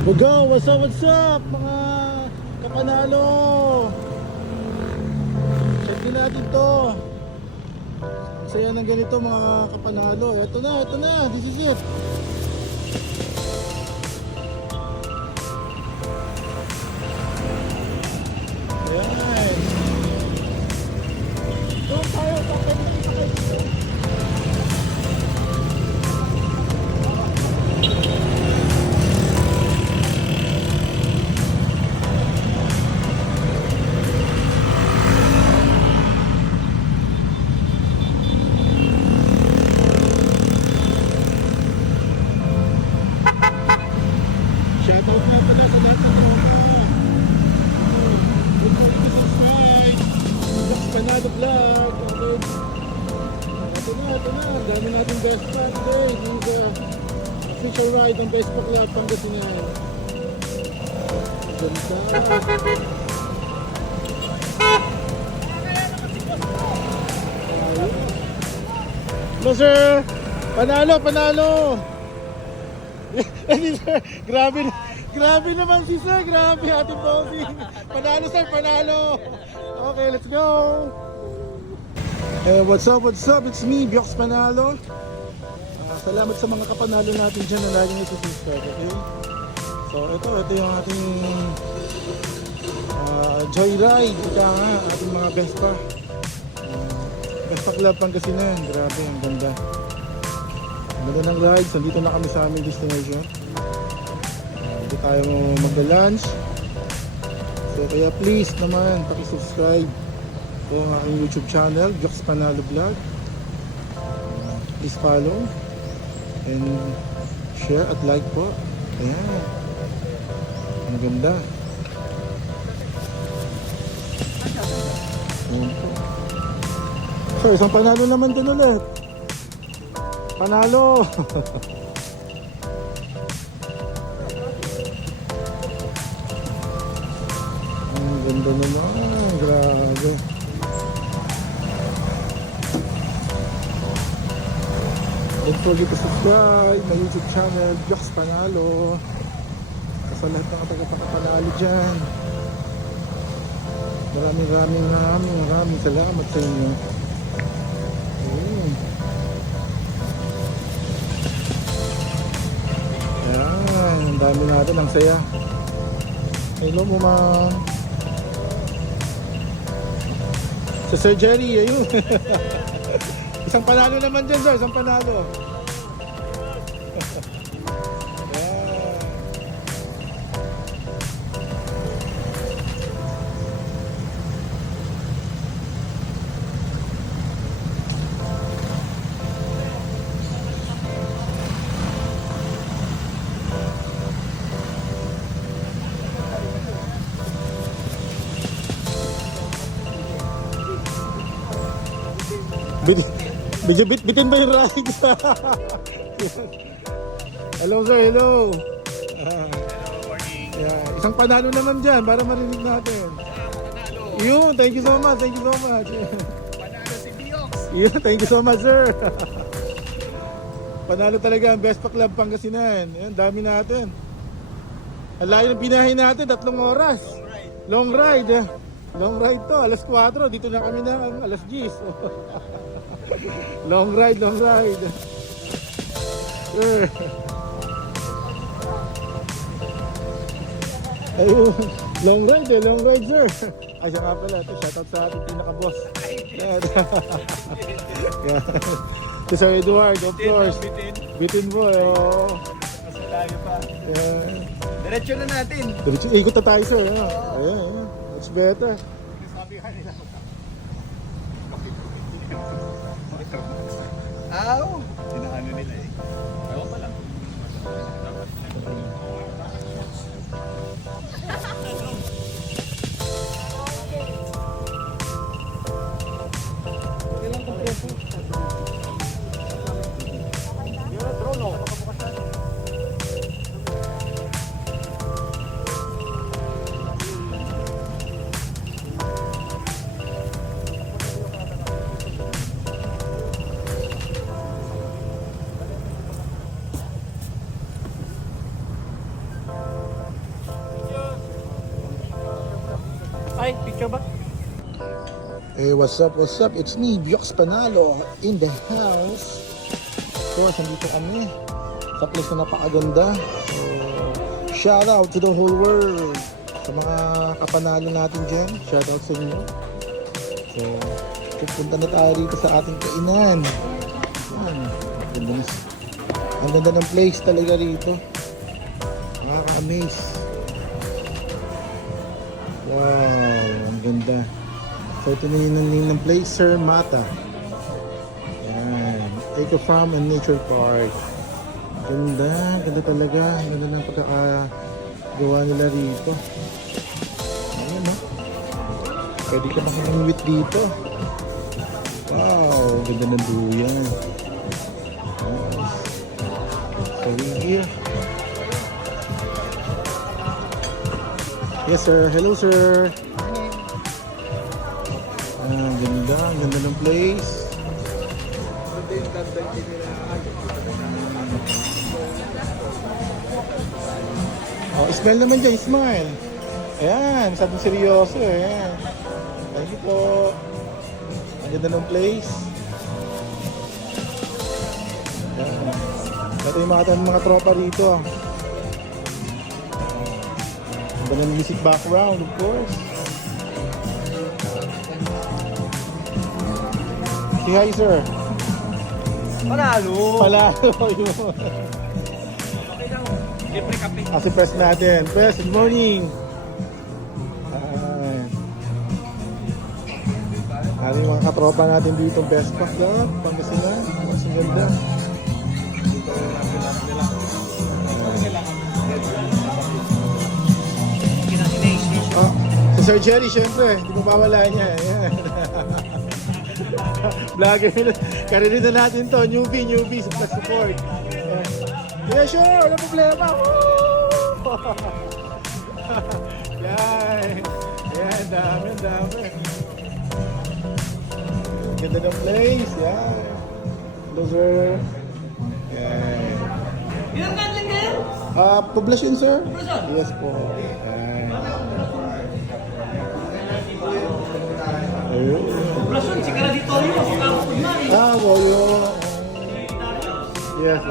Go! What's up mga kapanalo? Check din natin to. Saya ng ganito mga kapanalo. Ito na, this is it. Ayan. Doon tayo, Panalo Vlog. Okay. Ito na. Dami natin best spot today. Yung official ride ng Vespa Club Pangasinan. Ganda. Hello sir. Panalo. Grabe naman si sir. Grabe ating bossing. Panalo sir, panalo. Okay, let's go. Hey, what's up? It's me, Biox Panalo. Salamat sa mga kapanalo natin dyan na laging isi-subscribe, okay? So, ito yung ating joyride. Ika nga, ating mga Vespa. Vespa Club Pangasinan. Grabe, ang ganda. Ang ganda ng rides. Nandito na kami sa aming destination. Dito tayo mag-lunch. So kaya please naman paki-subscribe po ang aking YouTube channel, Biox Panalo Vlog. Please follow and share at like po. Ayan. Ang ganda. Ayan po. So isang panalo naman din ulit. Panalo. Ganda naman, grabe. Don't forget to subscribe my YouTube channel, Biox Panalo. Sa lahat ng tagapakapanalo dyan. Maraming salamat sa inyo. Ayan, ang dami natin, ang saya. Hello mo ma'am. Sa Sir Jerry, ayun. Isang panalo naman dyan sir, isang panalo. Bitin ba yung ride? Hello sir, hello. Yeah. Isang panalo naman dyan para marinig natin. Yun, thank you so much. Panalo si Biox. Yun, thank you so much sir. Panalo talaga ang Vespa Club Pangasinan. Yan, dami natin. Ang layo ng binahin natin, 3 oras. Long ride. Long ride to, alas 4. Dito na kami na alas 10. Long ride. Ayun, long ride sir. Ay siya nga pala, shoutout sa ating pinaka-boss. To Sir Edward, of course. Bitin mo, mas malayo pa. Diretso na natin. Ikot na tayo sir. Ayan, it's better. Sabi ka nila. Aw! Tinaano nila eh. Ewan pa lang. Ilang kompreso? Yung drone o? pare, picture ba? Hey, what's up, what's up? It's me, Biox Panalo, in the house. Of course, nandito kami sa place na napakaganda. So, shout out to the whole world. Sa mga kapanalo natin dyan, shout out sa inyo. So, pupunta na tayo rito sa ating kainan. Yan, ang ganda ng place talaga rito. Nakaka-amaze. Wow, ang ganda. So ito na yung name ng place, Sir Mata. Yan, Eco Farm and Nature Park. Ganda, ganda talaga. Ganda ng pagkakagawa nila rito. Ayan, no? Pwede ka makakamiwit dito. Wow, ganda ng duyan. Nice. So we're here. Yes sir, hello sir. Ang ganda ng place. Oh, smile naman dyan, smile. Ayan, sabi seryoso eh. Ayan. Thank you po. Ang ganda ng place. Ayan. Ito yung mga tropa rito. Ang ganda ng music background, of course. Say hi, sir. Panalo! Palalo yun. Libre kape. Si Press natin. Press, good morning. Ano yung mga katropa natin dito, Best Pack lang, Pangasinan. Mas ang ganda. Si Sir Jerry, syempre, hindi mo mawala niya. Ayan. Vlogger, karinin na natin to, newbie, sa support. Yeah, sure, wala problema. Yan, yan, dami. Ganda ng place, yan. Hello, sir. Yan. Ilang kanlan kayo? Poblasyon, sir? Poblasyon? Yes po. Yan. Ayun. Poblasyon, si Caraditorio, si Campos Guzman. Boyo. Yes.